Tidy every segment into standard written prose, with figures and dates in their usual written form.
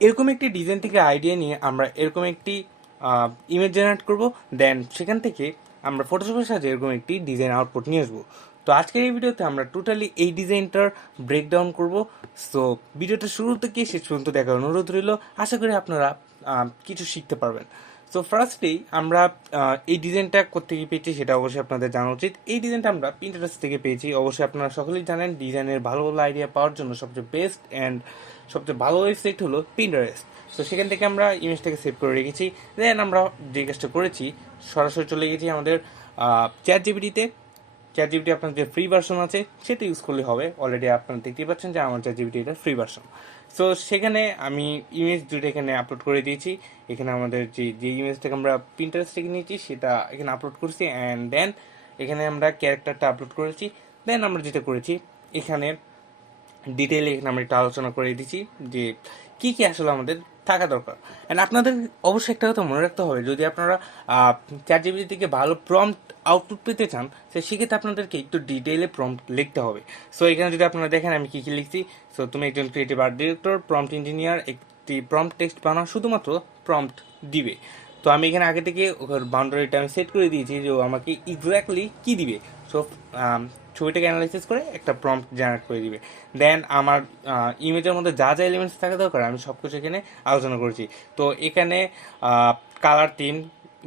এরকম একটি ডিজাইন থেকে আইডিয়া নিয়ে আমরা এরকম একটি ইমেজ জেনারেট করব। দেন সেখান থেকে আমরা ফটোশপের সাহায্যে এরকম একটি ডিজাইন আউটপুট নিয়ে আসবো। তো আজকের এই ভিডিওতে আমরা টোটালি এই ডিজাইনটার ব্রেকডাউন করব। সো ভিডিওটা শুরু থেকে শেষ পর্যন্ত দেখার অনুরোধ রইল। আশা করি আপনারা কিছু শিখতে পারবেন। সো ফার্স্টেই আমরা এই ডিজাইনটা কোত্থেকে পেয়েছি সেটা অবশ্যই আপনাদের জানা উচিত। এই ডিজাইনটা আমরা পিন্টারেস্ট থেকে পেয়েছি। অবশ্যই আপনারা সকলেই জানেন ডিজাইনের ভালো ভালো আইডিয়া পাওয়ার জন্য সবচেয়ে বেস্ট অ্যান্ড সবচেয়ে ভালো ওয়েবসাইট হলো পিন্টারেস্ট। তো সেখান থেকে আমরা ইমেজটাকে সেভ করে রেখেছি। দেন আমরা যে কাজটা করেছি, সরাসরি চলে গেছি আমাদের চ্যাট জিপিটিতে। চ্যাট জিপিটি আপনার যে ফ্রি ভার্সন আছে সেটা ইউজ করলে হবে। অলরেডি আপনারা দেখতেই পাচ্ছেন যে আমার চ্যাট জিপিটি এটা ফ্রি ভার্সন। সো সেখানে আমি ইমেজ দুটো এখানে আপলোড করে দিয়েছি। এখানে আমাদের যে ইমেজটাকে আমরা প্রিন্টারেস্ট থেকে নিয়েছি সেটা এখানে আপলোড করেছি, অ্যান্ড দেন এখানে আমরা ক্যারেক্টারটা আপলোড করেছি। দেন আমরা যেটা করেছি, এখানে ডিটেইলে এখানে আমরা একটু আলোচনা করে দিচ্ছি যে কি কি আসলে আমাদের থাকা দরকার। অ্যান্ড আপনাদের অবশ্যই একটা কথা মনে রাখতে হবে, যদি আপনারা চ্যাট জিপিটি থেকে ভালো প্রম্পট আউটপুট পেতে চান, তো সেক্ষেত্রে আপনাদেরকে একটু ডিটেইলে প্রম্পট লিখতে হবে। সো এখানে যদি আপনারা দেখেন আমি কি কি লিখছি। সো তুমি একজন creative art director, prompt engineer, একটি প্রম্পট টেক্সট বানাও, শুধুমাত্র প্রম্পট দিবে। তো আমি এখানে আগে থেকে ওর বাউন্ডারিটা আমি সেট করে দিয়েছি যে ও আমাকে এক্স্যাক্টলি কি দিবে। সো ছবিটাকে অ্যানালাইসিস করে একটা প্রম্পট জেনারেট করে দিবে। দেন আমার ইমেজের মধ্যে যা যা এলিমেন্টস থাকা দরকার আমি সব কিছু এখানে আলোচনা করেছি। তো এখানে কালার থিম,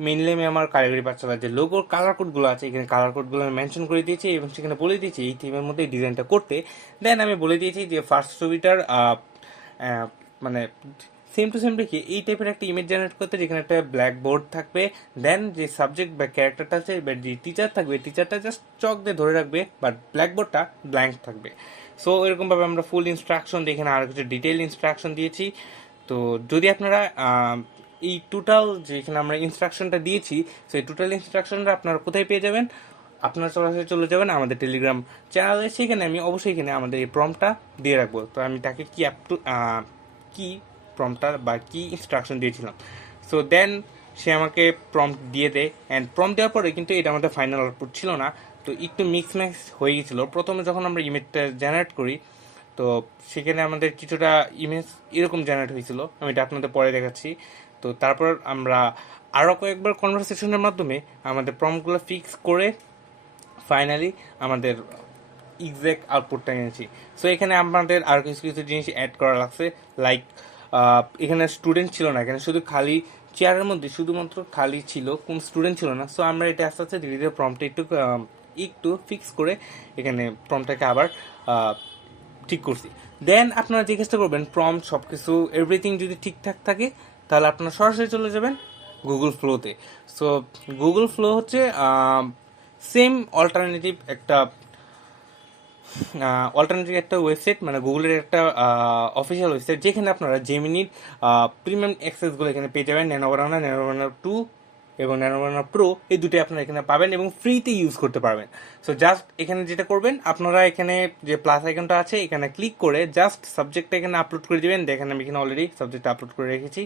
মেনলি আমি আমার কারিগরি পাঠশালার যে লোগোর কালার কোডগুলো আছে এখানে কালার কোডগুলো মেনশন করে দিয়েছি এবং সেখানে বলে দিয়েছি এই থিমের মধ্যে ডিজাইনটা করতে। দেন আমি বলে দিয়েছি যে ফার্স্ট ছবিটার মানে সেম টু সেম রেখে এই টাইপের একটা ইমেজ জেনারেট করতে, যেখানে একটা ব্ল্যাক বোর্ড থাকবে। দেন যে সাবজেক্ট বা ক্যারেক্টারটা আছে বা যে টিচার থাকবে, টিচারটা জাস্ট চক দিয়ে ধরে রাখবে, বাট ব্ল্যাক বোর্ডটা ব্ল্যাঙ্ক থাকবে। সো এরকমভাবে আমরা ফুল ইনস্ট্রাকশন দিয়ে এখানে আরও কিছু ডিটেইল ইনস্ট্রাকশন দিয়েছি। তো যদি আপনারা এই টোটাল যেখানে আমরা ইনস্ট্রাকশনটা দিয়েছি, সেই টোটাল ইনস্ট্রাকশনটা আপনারা কোথায় পেয়ে যাবেন? আপনারা সরাসরি চলে যাবেন আমাদের টেলিগ্রাম চ্যানেলে। সেখানে আমি অবশ্যই এখানে আমাদের এই প্রম্পটটা দিয়ে রাখবো। তো আমি তাকে কি প্রম্পটটা বা কি ইনস্ট্রাকশন দিয়েছিলাম। সো দেন সে আমাকে প্রম্পট দিয়ে দেয়, অ্যান্ড প্রম্পট দেওয়ার পরে কিন্তু এটা আমাদের ফাইনাল আউটপুট ছিল না। তো একটু মিক্স ম্যাক্স হয়ে গেছিলো প্রথমে যখন আমরা ইমেজটা জেনারেট করি। তো সেখানে আমাদের কিছুটা ইমেজ এরকম জেনারেট হয়েছিল, আমি এটা আপনাদের পরে দেখাচ্ছি। তো তারপর আমরা আরও কয়েকবার কনভারসেশনের মাধ্যমে আমাদের প্রম্পটগুলো ফিক্স করে ফাইনালি আমাদের এক্সাক্ট আউটপুটটা এনেছি। সো এখানে আমাদের আর কিছু কিছু জিনিস অ্যাড করা লাগছে, লাইক এখানে স্টুডেন্ট ছিল না, এখানে শুধু খালি চেয়ারের মধ্যে শুধুমাত্র খালি ছিল, কোন স্টুডেন্ট ছিল না। সো আমরা এটা আস্তে আস্তে ধীরে ধীরে প্রম্পটে একটু ফিক্স করে এখানে প্রম্পটটাকে আবার ঠিক করছি। দেন আপনারা যে কাজটা করবেন, প্রম্পট সব কিছু এভরিথিং যদি ঠিকঠাক থাকে তাহলে আপনারা সরাসরি চলে যাবেন গুগল ফ্লোতে। সো গুগল ফ্লো হচ্ছে সেম অল্টারনেটিভ একটা ওয়েবসাইট, মানে গুগলের একটা অফিসিয়াল ওয়েবসাইট, যেখানে আপনারা জেমিনির প্রিমিয়াম অ্যাক্সেসগুলো এখানে পেয়ে যাবেন। ন্যানো বানানা, ন্যানো বানানা 2 এবং ন্যানো বানানা প্রো, এই দুটোই আপনারা এখানে পাবেন এবং ফ্রিতে ইউজ করতে পারবেন। সো জাস্ট এখানে যেটা করবেন, আপনারা এখানে যে প্লাস আইকনটা আছে এখানে ক্লিক করে জাস্ট সাবজেক্টটা এখানে আপলোড করে দিবেন। দেখেন আমি এখানে অলরেডি সাবজেক্টটা আপলোড করে রেখেছি,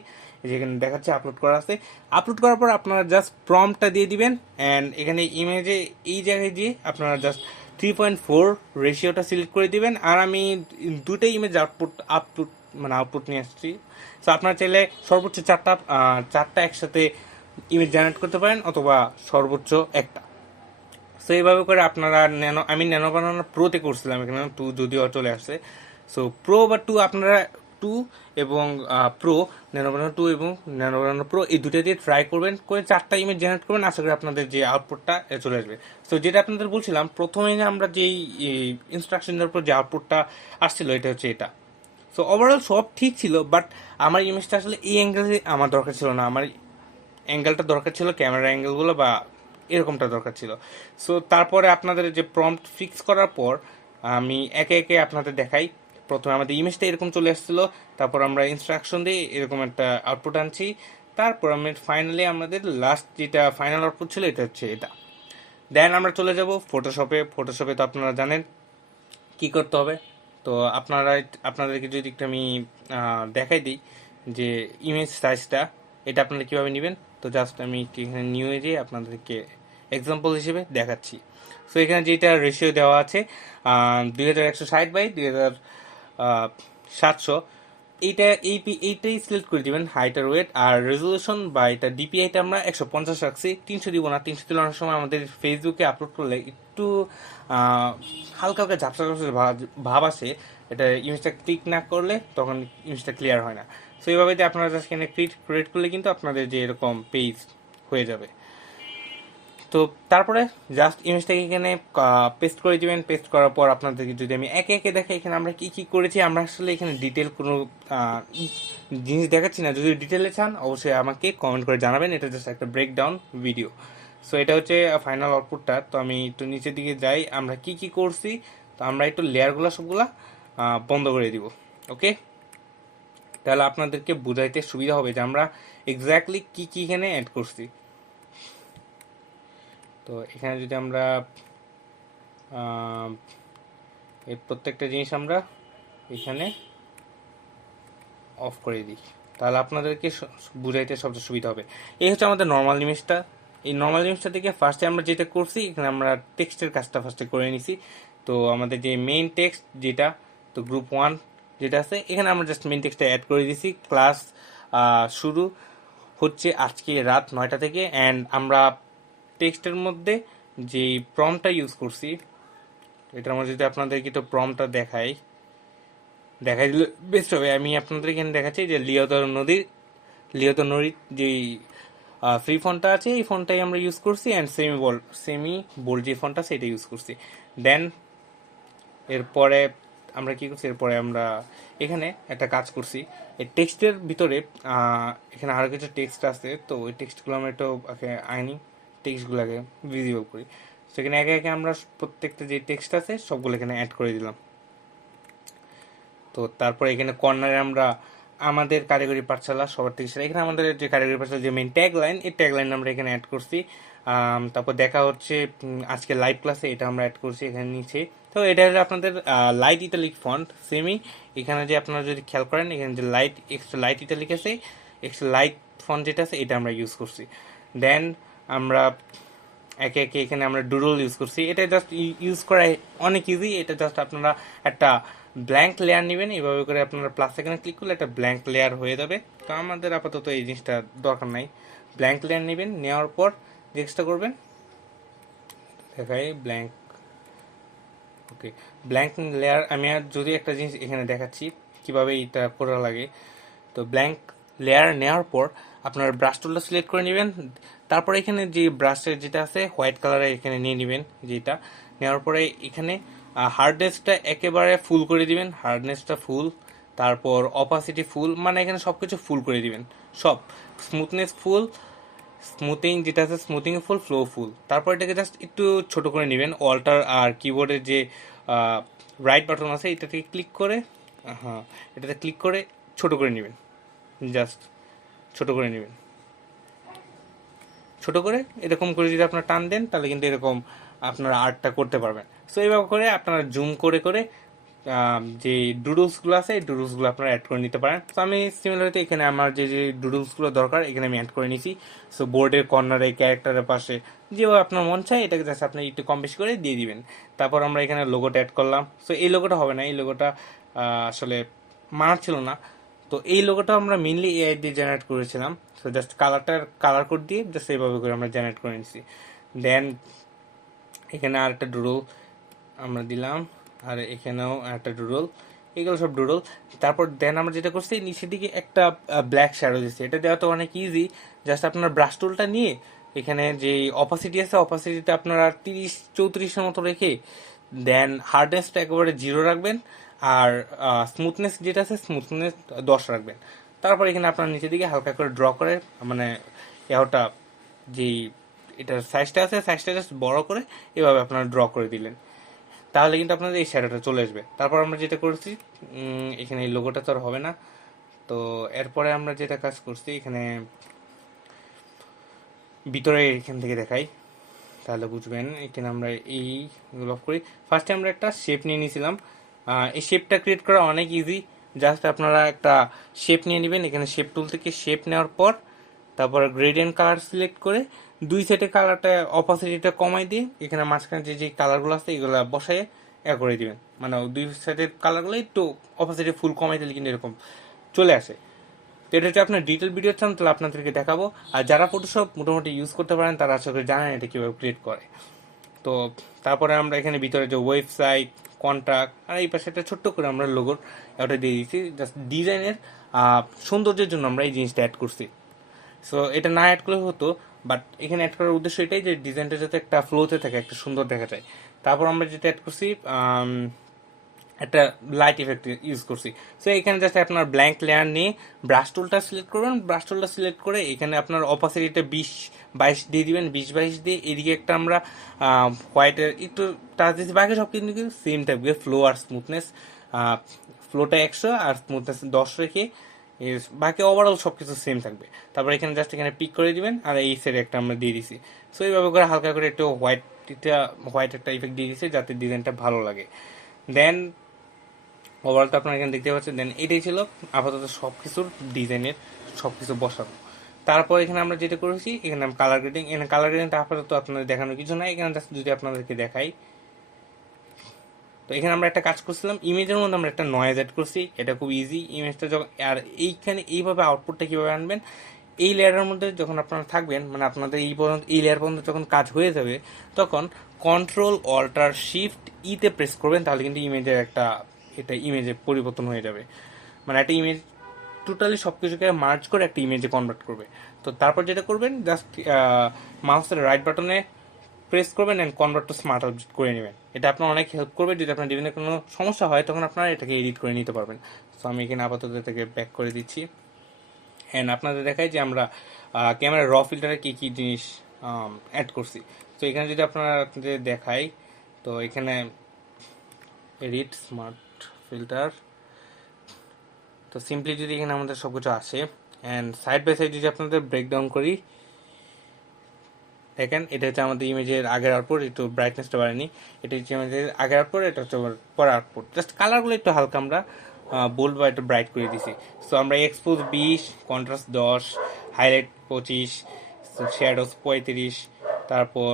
যেখানে দেখাচ্ছে আপলোড করা আছে। আপলোড করার পর আপনারা জাস্ট প্রম্পটটা দিয়ে দিবেন, অ্যান্ড এখানে ইমেজে এই জায়গায় দিয়ে আপনারা জাস্ট 3.4 রেশিওটা সিলেক্ট করে দিবেন। আর আমি দুটোই ইমেজ আউটপুট নিয়ে আসছি। সো আপনারা চাইলে সর্বোচ্চ চারটা একসাথে ইমেজ জেনারেট করতে পারেন, অথবা সর্বোচ্চ একটা। সো এইভাবে করে আপনারা আমি ন্যানো বানানো প্রোতে করছিলাম, এখানে 2 যদিও চলে আসছে। সো প্রো বা 2 আপনারা 2 এবং প্রো, ন্যানো বানানো 2 এবং ন্যানো বানানো প্রো, এই দুটো দিয়ে ট্রাই করবেন, করে চারটা ইমেজ জেনারেট করবেন। আশা করি আপনাদের যে আউটপুটটা চলে আসবে। সো যেটা আপনাদের বলছিলাম, প্রথমে আমরা যেই ইনস্ট্রাকশন দেওয়ার পর যে আউটপুটটা আসছিল এটা হচ্ছে এটা। সো ওভারঅল সব ঠিক ছিল, বাট আমার ইমেজটা আসলে এই অ্যাঙ্গেলে আমার দরকার ছিল না। আমার অ্যাঙ্গেলটা দরকার ছিল, ক্যামেরা অ্যাঙ্গেলগুলো বা এরকমটা দরকার ছিল। সো তারপরে আপনাদের যে প্রম্পট ফিক্স করার পর আমি একে একে আপনাদের দেখাই। প্রথমে আমাদের ইমেজটা এরকম চলে আসছিলো, তারপর আমরা ইনস্ট্রাকশন দিয়ে এরকম একটা আউটপুট আনছি। তারপর আমি ফাইনালি আমাদের লাস্ট যেটা ফাইনাল আউটপুট ছিল এটা হচ্ছে এটা। দেন আমরা চলে যাব ফটোশপে। ফটোশপে তো আপনারা জানেন কি করতে হবে। তো আপনাদেরকে যদি একটু আমি দেখাই দিই যে ইমেজ সাইজটা, এটা আপনারা কীভাবে নেবেন। তো জাস্ট আমি এখানে নিউ এজে আপনাদেরকে এক্সাম্পল হিসেবে দেখাচ্ছি। সো এখানে যেটা রেশিও দেওয়া আছে 2160 বাই 2700, এইটাই সিলেক্ট করে দিবেন, হাইট আর ওয়েট। আর রেজলিউশন বা এটা ডিপিআইটা আমরা 150 রাখছি, 300 দিব না। 300 দিলে অনেক সময় আমাদের ফেসবুকে আপলোড করলে একটু হালকা হালকা ঝাপসা ঝাপসা ভাব আসে, এটা ইমেজটা ক্লিক না করলে তখন ইমেজটা ক্লিয়ার হয় না। সো এইভাবে যে আপনারা জাস্ট এখানে ক্রিয়েট করলে কিন্তু আপনাদের যে এরকম পেজ হয়ে যাবে। তো তারপরে জাস্ট ইমেজটাকে এখানে পেস্ট করে দিবেন। পেস্ট করার পর আপনাদেরকে যদি আমি একে একে দেখাই এখানে আমরা কি কি করেছি, আমরা আসলে এখানে ডিটেল কোনো জিনিস দেখাচ্ছি না। যদি ডিটেলে চান অবশ্যই আমাকে কমেন্ট করে জানাবেন, এটা জাস্ট একটা ব্রেকডাউন ভিডিও। সো এটা হচ্ছে ফাইনাল আউটপুটটা। তো আমি একটু নিচের দিকে যাই, আমরা কি কি করছি। তো আমরা একটু লেয়ারগুলো সবগুলা বন্ধ করে দিব। ওকে, তাহলে আপনাদেরকে বুঝাইতে সুবিধা হবে যে আমরা এক্স্যাক্টলি কি কি এখানে অ্যাড করছি। তো এখানে যদি আমরা এই প্রত্যেকটা জিনিস আমরা এখানে অফ করে দিই, তাহলে আপনাদেরকে বুঝাইতে সবচেয়ে সুবিধা হবে। এই হচ্ছে আমাদের নর্মাল ইমেজটা। এই নর্মাল ইমেজটা থেকে ফার্স্টে আমরা যেটা করছি, এখানে আমরা টেক্সটের কাজটা ফার্স্টে করে নিছি। তো আমাদের যে মেইন টেক্সট যেটা, তো গ্রুপ 1 যেটা আছে, এখানে আমরা জাস্ট মেইন টেক্সটটা অ্যাড করে দিছি। ক্লাস শুরু হচ্ছে আজকে রাত 9টা থেকে। অ্যান্ড আমরা টেক্সটের মধ্যে যে প্রম্পটটা ইউজ করছি, এটার মধ্যে যদি আপনাদেরকে তো প্রম্পটটা দেখাই দিলে বেস্ট হবে। আমি আপনাদের এখানে দেখাচ্ছি যে লিওতো নদীর যেই ফ্রি ফন্টটা আছে, এই ফন্টটাই আমরা ইউজ করছি। অ্যান্ড সেমি বোল্ড যে ফন্টটা সেটা ইউজ করছি। দেন এরপরে আমরা কি করছি, এরপরে আমরা এখানে একটা কাজ করছি। এই টেক্সটের ভিতরে এখানে আরো কিছু টেক্সট আছে, তো ওই টেক্সটগুলো আমরা একটু আইনি টেক্সটগুলোকে ভিজিবল করি। সেখানে একে একে আমরা প্রত্যেকটা যে টেক্সট আছে সবগুলো এখানে অ্যাড করে দিলাম। তো তারপরে এখানে কর্নারে আমরা আমাদের কারিগরি পাঠশালা সবার থেকে সেরা, এখানে আমাদের যে কারিগরি পাঠশালা যে মেইন ট্যাগ লাইন, এই ট্যাগ লাইন আমরা এখানে অ্যাড করছি। তারপর দেখা হচ্ছে আজকে লাইভ ক্লাসে, এটা আমরা অ্যাড করছি এখানে নিচে। তো এটা হলো আপনাদের লাইট ইটালিক ফন্ট সেমি। এখানে যে আপনারা যদি খেয়াল করেন, এখানে যে এক্সট্রা লাইট ইটালিক আছে, এক্সট্রা লাইট ফন্ট যেটা আছে এটা আমরা ইউজ করছি। দেন আমরা একে একে এখানে আমরা ডুডল ইউজ করছি। এটা জাস্ট ইউজ করা অনেক ইজি। এটা জাস্ট আপনারা একটা ব্ল্যাঙ্ক লেয়ার নেবেন, এইভাবে করে আপনারা প্লাস এখানে ক্লিক করলে একটা ব্ল্যাঙ্ক লেয়ার হয়ে যাবে। তো আমাদের আপাতত এই জিনিসটা দরকার নাই। ব্ল্যাঙ্ক লেয়ার নেবেন, নেওয়ার পর জিনিসটা করবেন, দেখাই ব্ল্যাঙ্ক। ওকে, ব্ল্যাঙ্ক লেয়ার আমি আর যদি একটা জিনিস এখানে দেখাচ্ছি কিভাবে এটা করা লাগে। তো ব্ল্যাঙ্ক লেয়ার নেওয়ার পর আপনার ব্রাশ টুলটা সিলেক্ট করে নেবেন। তারপরে এখানে যে ব্রাশের যেটা আছে হোয়াইট কালারে এখানে নিয়ে নেবেন। যেটা নেওয়ার পরে এখানে হার্ডনেসটা একেবারে ফুল করে দিবেন, হার্ডনেসটা ফুল। তারপর অপাসিটি ফুল, মানে এখানে সব কিছু ফুল করে দিবেন সব। স্মুথনেস ফুল, স্মুথিং যেটা আছে স্মুথিং ফুল, ফ্লো ফুল। তারপর এটাকে জাস্ট একটু ছোট করে নেবেন। অল্টার আর কিবোর্ডের যে রাইট বাটন আছে এটা থেকে ক্লিক করে, হ্যাঁ এটাতে ক্লিক করে ছোট করে নেবেন। জাস্ট ছোট করে নেবেন, ছোট করে এরকম করে যদি আপনার টান দেন তাহলে কিন্তু এরকম আপনারা আর্টটা করতে পারবেন। সো এইভাবে করে আপনারা জুম করে করে যে ডুডলসগুলো আছে এই ডুডলসগুলো আপনারা অ্যাড করে নিতে পারেন। তো আমি সিমিলারলি এখানে আমার যে যে ডুডলসগুলো দরকার এখানে আমি অ্যাড করে নিছি। সো বোর্ডের কর্নারে ক্যারেক্টারের পাশে যেভাবে আপনার মন চায় এটাকে জাস্ট আপনি একটু কম বেশি করে দিয়ে দিবেন। তারপর আমরা এখানে লোগোটা অ্যাড করলাম। সো এই লোগোটা হবে না, এই লোগোটা আসলে মানাচ্ছিল না। তো এই লোগোটা আমরা মেনলি এআই দিয়ে জেনারেট করেছিলাম। সো জাস্ট কালার কোড দিয়ে জাস্ট এইভাবে করে আমরা জেনারেট করে নিচ্ছি। দেন এখানে আর একটা ডুডল আমরা দিলাম, আর এখানেও একটা ডুডল, এগুলো সব ডুডল। তারপর দেন আমরা যেটা করছি নিচের দিকে একটা ব্ল্যাক শ্যাডো দিচ্ছি। এটা দেওয়া তো অনেক ইজি। জাস্ট আপনার ব্রাশ টুলটা নিয়ে এখানে যে অপাসিটি আছে অপাসিটিটা আপনারা 30-34-এর মতো রেখে, দেন হার্ডনেসটা একেবারে 0 রাখবেন। আর স্মুথনেস যেটা আছে স্মুথনেস 10 রাখবেন। তারপর এখানে আপনার নিচের দিকে হালকা করে ড্র করে, মানে এওটা যেই এটার সাইজটা আছে সাইজটা জাস্ট বড় করে এভাবে আপনারা ড্র করে দিলেন, তাহলে কিন্তু আপনাদের এই শ্যাডোটা চলে আসবে। তারপর আমরা যেটা করছি এখানে এই লোগোটা তো আর হবে না। তো এরপরে আমরা যেটা কাজ করছি এখানে ভিতরে এখান থেকে দেখাই তাহলে বুঝবেন। এখানে আমরা এইগুলো অফ করি। ফার্স্টে আমরা একটা শেপ নিয়ে নিয়েছিলাম। এই শেপটা ক্রিয়েট করা অনেক ইজি। জাস্ট আপনারা একটা শেপ নিয়ে নেবেন, এখানে শেপ টুল থেকে শেপ নেওয়ার পর তারপর গ্রেডিয়েন্ট কালার সিলেক্ট করে দুই সাইডে কালারটা অপাসিটিটা কমাই দিয়ে এখানে মাঝখানে যে যে কালারগুলো আছে এগুলো বসায় করে দিবেন। মানে দুই সাইডের কালারগুলো একটু অপাসিটি ফুল কমাই দিলে কিন্তু এরকম চলে আসে। তো এটা হচ্ছে আপনার ডিটেল ভিডিও চান তাহলে আপনাদেরকে দেখাবো। আর যারা ফটোশপ মোটামুটি ইউজ করতে পারেন তারা আশা করি জানেন এটা কীভাবে ক্রিয়েট করে। তো তারপরে আমরা এখানে ভিতরে যে ওয়েবসাইট, কন্ট্যাক্ট আর এই পাশে একটা ছোট্ট করে আমরা লোগোর ওটা দিয়ে দিচ্ছি। জাস্ট ডিজাইনের সৌন্দর্যের জন্য আমরা এই জিনিসটা অ্যাড করছি। সো এটা না অ্যাড করলে হতো, বাট এখানে অ্যাড করার উদ্দেশ্য এটাই যে ডিজাইনটা যাতে একটা ফ্লোতে থাকে, একটা সুন্দর দেখা যায়। তারপর আমরা যেটা অ্যাড করছি একটা লাইট ইফেক্ট ইউজ করছি। সো এখানে জাস্ট আপনার ব্ল্যাঙ্ক লেয়ার নিয়ে ব্রাশ টুলটা সিলেক্ট করবেন। ব্রাশ টুলটা সিলেক্ট করে এখানে আপনার অপাসিটিটা 20-22 দিয়ে দিবেন। 20-22 দিয়ে এদিকে একটা আমরা হোয়াইটের একটু টাচ দিচ্ছি। বাকি সব কিন্তু সেম থাকবে, ফ্লো আর স্মুথনেস। ফ্লোটা 100 আর স্মুথনেস 10 রেখে বাকি ওভারঅল সব কিছু সেম থাকবে। তারপর এখানে জাস্ট এখানে পিক করে দিবেন আর এই সাইডে একটা আমরা দিয়ে দিছি। সো এইভাবে করে হালকা করে একটু হোয়াইট একটা ইফেক্ট দিয়ে দিছি যাতে ডিজাইনটা ভালো লাগে। দেন ওভারঅল তো আপনারা এখানে দেখতে পাচ্ছেন। দেন এটাই ছিল আপাতত সব কিছুর ডিজাইনের সব কিছু বসানো। তারপর এখানে আমরা যেটা করেছি এখানে কালার গ্রেডিং। এখানে কালার গ্রেডিংটা আপাতত আপনাদের দেখানোর কিছু নাই, এখানে জাস্ট যদি আপনাদেরকে দেখাই। তো এখানে আমরা একটা কাজ করছিলাম, ইমেজের মধ্যে আমরা একটা নয়েজ অ্যাড করছি। এটা খুব ইজি ইমেজটা যখন, আর এইখানে এইভাবে আউটপুটটা কীভাবে আনবেন, এই লেয়ারের মধ্যে যখন আপনারা থাকবেন, মানে আপনাদের এই লেয়ার পর্যন্ত যখন কাজ হয়ে যাবে তখন কন্ট্রোল অল্টার শিফট ইতে প্রেস করবেন, তাহলে কিন্তু ইমেজের এটা ইমেজে পরিবর্তন হয়ে যাবে। মানে একটা ইমেজ টোটালি সব কিছুকে মার্জ করে একটা ইমেজে কনভার্ট করবে। তো তারপর যেটা করবেন জাস্ট মাউসের রাইট বাটনে প্রেস করবেন and convert to smart object করে নেবেন। এটা আপনার অনেক হেল্প করবে। যদি আপনার ডিজাইনে কোনো সমস্যা হয় তখন আপনারা এটাকে এডিট করে নিতে পারবেন। সো আমি এখানে আপাতত এটাকে ব্যাক করে দিচ্ছি। অ্যান্ড আপনাদের দেখাই যে আমরা ক্যামেরার র ফিল্টারে কী কী জিনিস অ্যাড করছি। তো এখানে যদি আপনাদের দেখাই, তো এখানে এডিট স্মার্ট ফিল্টার, তো সিম্পলি যদি এখানে আমাদের সব কিছু আসে অ্যান্ড সাইড বাই সাইড যদি আপনাদের ব্রেকডাউন করি, দেখেন এটা হচ্ছে আমাদের ইমেজের আগের আউটপুট। একটু ব্রাইটনেসটা বাড়েনি। এটা হচ্ছে আমাদের আগের আউটপুট, এটা হচ্ছে পরের আউটপুট। জাস্ট কালারগুলো একটু হালকা আমরা বোল্ড বা একটু ব্রাইট করে দিছি। সো আমরা এক্সপোজ 20, কন্ট্রাস্ট 10, হাইলাইট 25, শ্যাডোজ 35, তারপর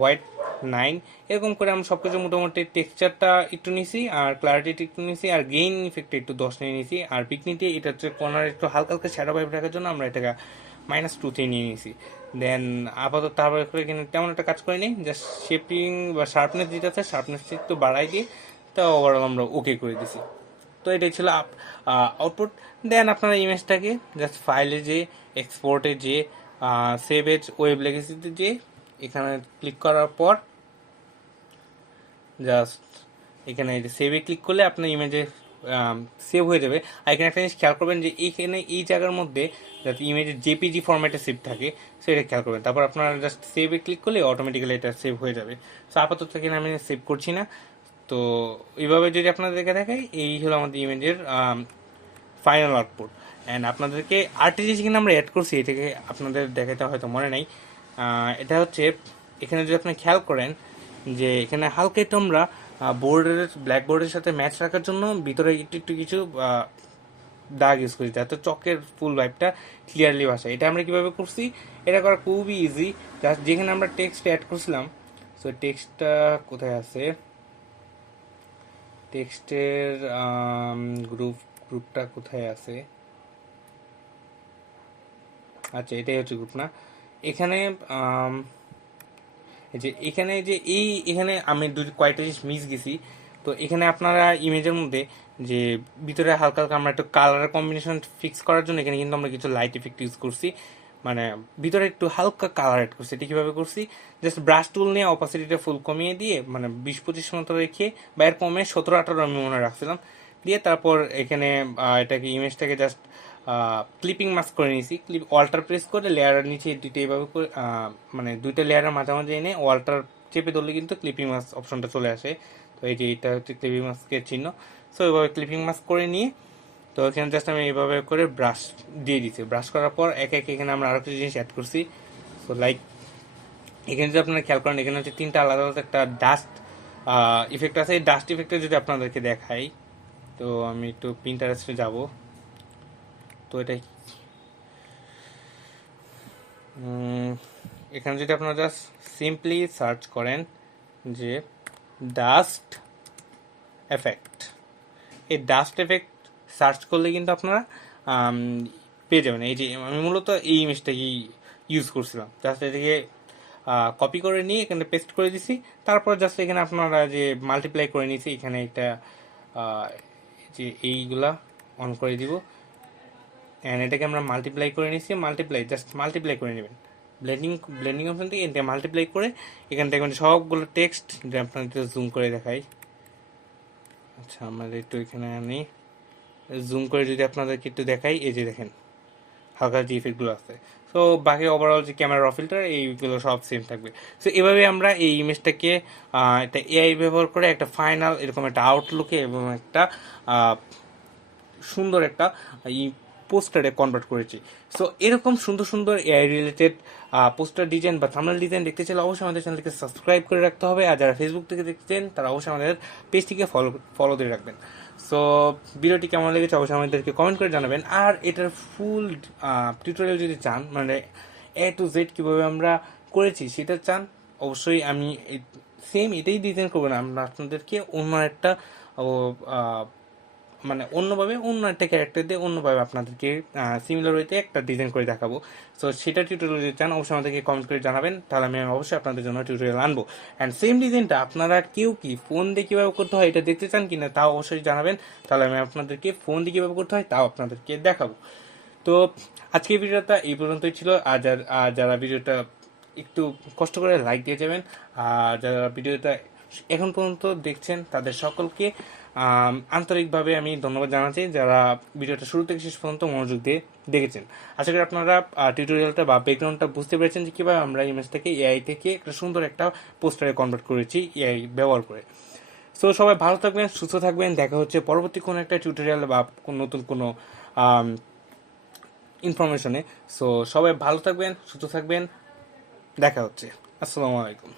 হোয়াইট 9, এরকম করে আমরা সব কিছু মোটামুটি টেক্সচারটা একটু নিছি আর ক্লারিটিটা একটু নিছি আর গেইন ইফেক্টটা একটু 10 নিয়ে নিছি। আর পিকনিতে এটা হচ্ছে কর্নার একটু হালকা হালকা শ্যাডো ভাইব রাখার জন্য আমরা এটাকে -2 নিয়ে নিয়েছি। দেন আপাতত তারপরে এখানে তেমন একটা কাজ করে নিই, জাস্ট শেপিং বা শার্পনেস যেটা আছে শার্পনেস একটু বাড়াই দিয়ে তা ওভারঅল আমরা ওকে করে দিছি। তো এটাই ছিল আউটপুট। দেন আপনারা ইমেজটাকে জাস্ট ফাইলে যে এক্সপোর্টে যে সেভ এজ ওয়েব লেগেসিতে যে এখানে ক্লিক করার পর জাস্ট এখানে সেভে ক্লিক করলে আপনার ইমেজে সেভ হয়ে যাবে। আর এখানে একটা জিনিস খেয়াল করবেন যে এইখানে এই জায়গার মধ্যে যাতে ইমেজের জেপিজি ফরম্যাটে সেভ থাকে সেটা খেয়াল করবেন। তারপর আপনারা জাস্ট সেভে ক্লিক করলে অটোমেটিক্যালি এটা সেভ হয়ে যাবে। সো আপাতত এখানে আমি সেভ করছি না। তো এইভাবে যদি আপনাদেরকে দেখাই, এই হলো আমাদের ইমেজের ফাইনাল আউটপুট। অ্যান্ড আপনাদেরকে আরেকটা জিনিস এখানে আমরা অ্যাড করছি, এটাকে আপনাদের দেখাতে হয়তো মনে নেই। এটা হচ্ছে এখানে যদি আপনি খেয়াল করেন যে এখানে হালকা একটু আমরা ব্ল্যাক বোর্ডের সাথে ম্যাচ রাখার জন্য ভিতরে একটু একটু কিছু দাগ ইউজ করি যাতে চকের ফুল ভাইবটা ক্লিয়ারলি ভাসে। এটা আমরা কিভাবে করছি, এটা করা খুবই ইজি। জাস্ট যেখানে আমরা টেক্সট অ্যাড করছিলাম, সো টেক্সটটা কোথায় আছে, টেক্সটের গ্রুপটা কোথায় আছে, আচ্ছা এটাই হচ্ছে গ্রুপ না। এখানে যে এখানে যে এখানে আমি কয়েকটা জিনিস মিস গেছি। তো এখানে আপনারা ইমেজের মধ্যে যে ভিতরে হালকা হালকা আমরা একটু কালার কম্বিনেশন ফিক্স করার জন্য এখানে কিন্তু আমরা কিছু লাইট ইফেক্ট ইউজ করছি, মানে ভিতরে একটু হালকা কালার অ্যাড করছি। এটা কীভাবে করছি, জাস্ট ব্রাশ টুল নিয়ে অপাসিটিটা ফুল কমিয়ে দিয়ে মানে 20-25 মতো রেখে বা এর কমে 17-18 আমি মনে রাখছিলাম দিয়ে তারপর এখানে এটাকে ইমেজটাকে জাস্ট ক্লিপিং মাস্ক করে নিয়েছি। অল্টার প্রেস করে লেয়ারের নিচে দুইটা এইভাবে করে মানে দুইটা লেয়ারের মাঝামাঝি এনে অল্টার চেপে ধরলে কিন্তু ক্লিপিং মাস্ক অপশনটা চলে আসে। তো এই যে এটা হচ্ছে ক্লিপিং মাস্কের চিহ্ন। সো এইভাবে ক্লিপিং মাস্ক করে নিয়ে তো এখানে জাস্ট আমি এইভাবে করে ব্রাশ দিয়ে দিচ্ছি। ব্রাশ করার পর এক এক এখানে আমরা আরও কিছু জিনিস অ্যাড করছি। সো লাইক এখানে যদি আপনারা খেয়াল করেন এখানে হচ্ছে 3টা আলাদা আলাদা একটা ডাস্ট ইফেক্ট আছে। এই ডাস্ট ইফেক্টটা যদি আপনাদেরকে দেখাই, তো আমি একটু পিন্টারেস্টে যাব। তো এটাই এখানে যদি আপনারা জাস্ট সিম্পলি সার্চ করেন যে ডাস্ট এফেক্ট, এই ডাস্ট এফেক্ট সার্চ করলে কিন্তু আপনারা আম, পেয়ে যাবেন। এই যে আমি মূলত এই ইমেজটাকেই ইউজ করছিলাম, জাস্ট এটাকে কপি করে নিয়ে এখানে পেস্ট করে দিছি। তারপর জাস্ট এখানে আপনারা যে মাল্টিপ্লাই করে নিয়েছি, এখানে একটা আহ, যে এইগুলা অন করে দিব, অ্যান্ড এটাকে আমরা মাল্টিপ্লাই করে নিচ্ছি। জাস্ট মাল্টিপ্লাই করে নেবেন। ব্লেন্ডিং ব্লেন্ডিং অপশন থেকে এটা মাল্টিপ্লাই করে এখান থেকে মানে সবগুলো টেক্সট যে আপনাদের জুম করে দেখাই। আচ্ছা, আমাদের একটু এখানে আনি, জুম করে যদি আপনাদেরকে একটু দেখাই, এই যে দেখেন হালকা যে ইফেক্টগুলো আছে। সো বাকি ওভারঅল যে ক্যামেরা র ফিল্টার এইগুলো সব সেম থাকবে। সো এভাবে আমরা এই ইমেজটাকে একটা এআই ব্যবহার করে একটা ফাইনাল এরকম একটা আউটলুকে এবং একটা সুন্দর একটা এই পোস্টারে কনভার্ট করেছি। সো এরকম সুন্দর সুন্দর এআই রিলেটেড পোস্টার ডিজাইন বা থাম্বনেল ডিজাইন দেখতে চাইলে অবশ্যই আমাদের চ্যানেলকে সাবস্ক্রাইব করে রাখতে হবে। আর যারা ফেসবুক থেকে দেখছেন তারা অবশ্যই আমাদের পেজটিকে ফলো দিয়ে রাখবেন। সো ভিডিওটি কেমন লেগেছে অবশ্যই আমাদেরকে কমেন্ট করে জানাবেন। আর এটার ফুল টিউটোরিয়াল যদি চান, মানে এ টু জেড কীভাবে আমরা করেছি সেটা চান, অবশ্যই আমি সেম এটাই ডিজাইন করবো না, আমরা আপনাদেরকে অন্য একটা মানে অন্যভাবে অন্য একটা ক্যারেক্টার দিয়ে অন্যভাবে আপনাদেরকে সিমিলার ওয়েতে একটা ডিজাইন করে দেখাবো। সো সেটা টিউটোরিয়াল যদি চান অবশ্যই আমাদেরকে কমেন্ট করে জানাবেন, তাহলে আমি অবশ্যই আপনাদের জন্য টিউটোরিয়াল আনবো। অ্যান্ড সেম ডিজাইনটা আপনারা কেউ কি ফোন দিয়ে কীভাবে করতে হয় এটা দেখতে চান কিনা তাও অবশ্যই জানাবেন, তাহলে আমি আপনাদেরকে ফোন দিয়ে কীভাবে করতে হয় তাও আপনাদেরকে দেখাবো। তো আজকের ভিডিওটা এই পর্যন্তই ছিল। আর যারা ভিডিওটা একটু কষ্ট করে লাইক দিয়ে যাবেন, আর যারা ভিডিওটা এখন পর্যন্ত দেখছেন তাদের সকলকে আন্তরিকভাবে আমি ধন্যবাদ জানাচ্ছি, যারা ভিডিওটা শুরু থেকে শেষ পর্যন্ত মনোযোগ দিয়ে দেখেছেন। আশা করি আপনারা টিউটোরিয়ালটা বা ব্যাকগ্রাউন্ডটা বুঝতে পেরেছেন যে কীভাবে আমরা ইমেজটাকে এআই থেকে একটা সুন্দর একটা পোস্টারে কনভার্ট করেছি এআই ব্যবহার করে। সো সবাই ভালো থাকবেন, সুস্থ থাকবেন। দেখা হচ্ছে পরবর্তী কোনো একটা টিউটোরিয়াল বা নতুন কোনো ইনফরমেশনে। সো সবাই ভালো থাকবেন, সুস্থ থাকবেন, দেখা হচ্ছে। আসসালামু আলাইকুম।